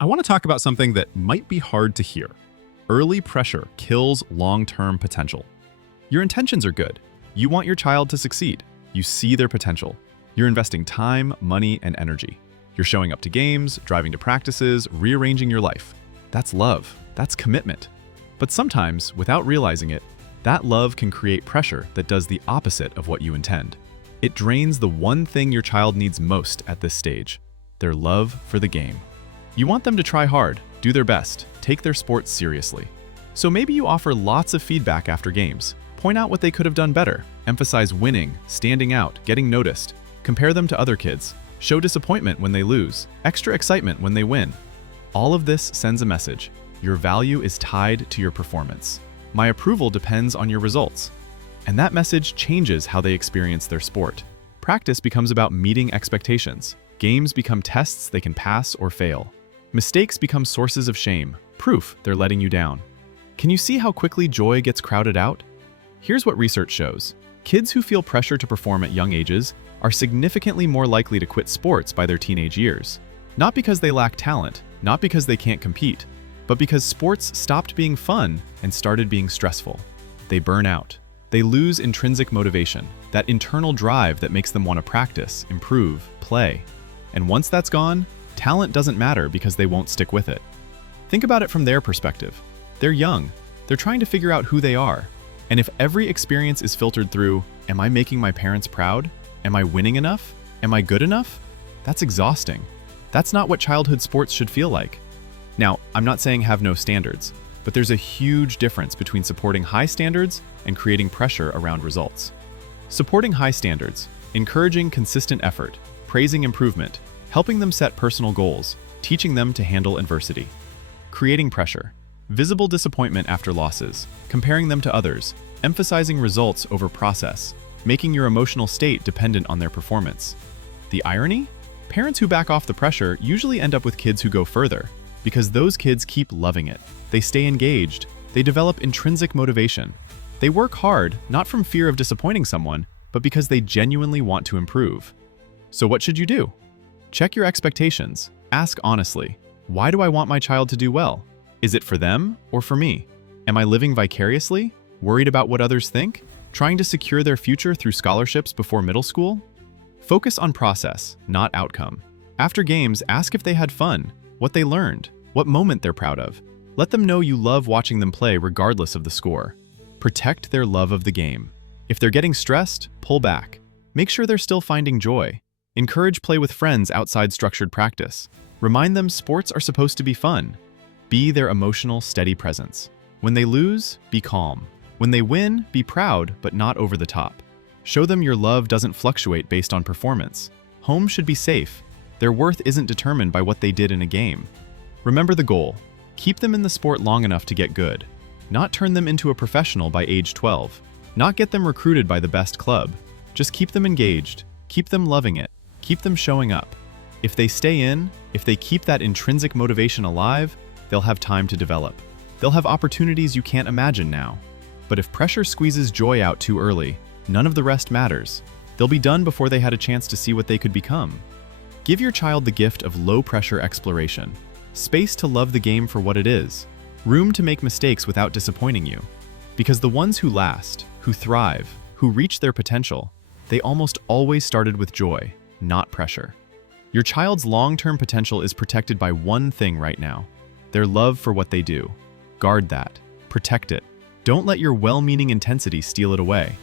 I want to talk about something that might be hard to hear. Early pressure kills long-term potential. Your intentions are good. You want your child to succeed. You see their potential. You're investing time, money, and energy. You're showing up to games, driving to practices, rearranging your life. That's love. That's commitment. But sometimes, without realizing it, that love can create pressure that does the opposite of what you intend. It drains the one thing your child needs most at this stage: their love for the game. You want them to try hard, do their best, take their sports seriously. So maybe you offer lots of feedback after games. Point out what they could have done better. Emphasize winning, standing out, getting noticed. Compare them to other kids. Show disappointment when they lose, extra excitement when they win. All of this sends a message. Your value is tied to your performance. My approval depends on your results. And that message changes how they experience their sport. Practice becomes about meeting expectations. Games become tests they can pass or fail. Mistakes become sources of shame, proof they're letting you down. Can you see how quickly joy gets crowded out? Here's what research shows. Kids who feel pressure to perform at young ages are significantly more likely to quit sports by their teenage years. Not because they lack talent, not because they can't compete, but because sports stopped being fun and started being stressful. They burn out. They lose intrinsic motivation, that internal drive that makes them want to practice, improve, play. And once that's gone, talent doesn't matter because they won't stick with it. Think about it from their perspective. They're young. They're trying to figure out who they are. And if every experience is filtered through, am I making my parents proud? Am I winning enough? Am I good enough? That's exhausting. That's not what childhood sports should feel like. Now, I'm not saying have no standards, but there's a huge difference between supporting high standards and creating pressure around results. Supporting high standards, encouraging consistent effort, praising improvement, helping them set personal goals, teaching them to handle adversity. Creating pressure, visible disappointment after losses, comparing them to others, emphasizing results over process, making your emotional state dependent on their performance. The irony? Parents who back off the pressure usually end up with kids who go further, because those kids keep loving it. They stay engaged. They develop intrinsic motivation. They work hard, not from fear of disappointing someone, but because they genuinely want to improve. So what should you do? Check your expectations. Ask honestly, why do I want my child to do well? Is it for them or for me? Am I living vicariously? Worried about what others think? Trying to secure their future through scholarships before middle school? Focus on process, not outcome. After games, ask if they had fun, what they learned, what moment they're proud of. Let them know you love watching them play regardless of the score. Protect their love of the game. If they're getting stressed, pull back. Make sure they're still finding joy. Encourage play with friends outside structured practice. Remind them sports are supposed to be fun. Be their emotional, steady presence. When they lose, be calm. When they win, be proud, but not over the top. Show them your love doesn't fluctuate based on performance. Home should be safe. Their worth isn't determined by what they did in a game. Remember the goal. Keep them in the sport long enough to get good. Not turn them into a professional by age 12. Not get them recruited by the best club. Just keep them engaged. Keep them loving it. Keep them showing up. If they stay in, if they keep that intrinsic motivation alive, they'll have time to develop. They'll have opportunities you can't imagine now. But if pressure squeezes joy out too early, none of the rest matters. They'll be done before they had a chance to see what they could become. Give your child the gift of low-pressure exploration. Space to love the game for what it is. Room to make mistakes without disappointing you. Because the ones who last, who thrive, who reach their potential, they almost always started with joy, not pressure. Your child's long-term potential is protected by one thing right now: their love for what they do. Guard that. Protect it. Don't let your well-meaning intensity steal it away.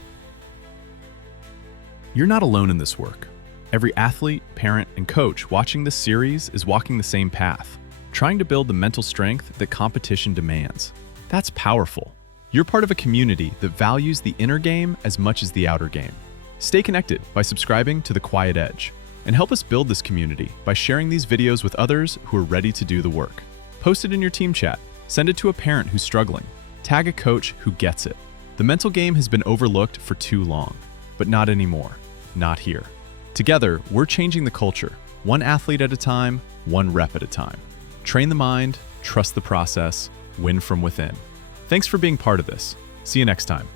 You're not alone in this work. Every athlete, parent, and coach watching this series is walking the same path, trying to build the mental strength that competition demands. That's powerful. You're part of a community that values the inner game as much as the outer game. Stay connected by subscribing to The Quiet Edge, and help us build this community by sharing these videos with others who are ready to do the work. Post it in your team chat, send it to a parent who's struggling, tag a coach who gets it. The mental game has been overlooked for too long, but not anymore. Not here. Together, we're changing the culture, one athlete at a time, one rep at a time. Train the mind, trust the process, win from within. Thanks for being part of this. See you next time.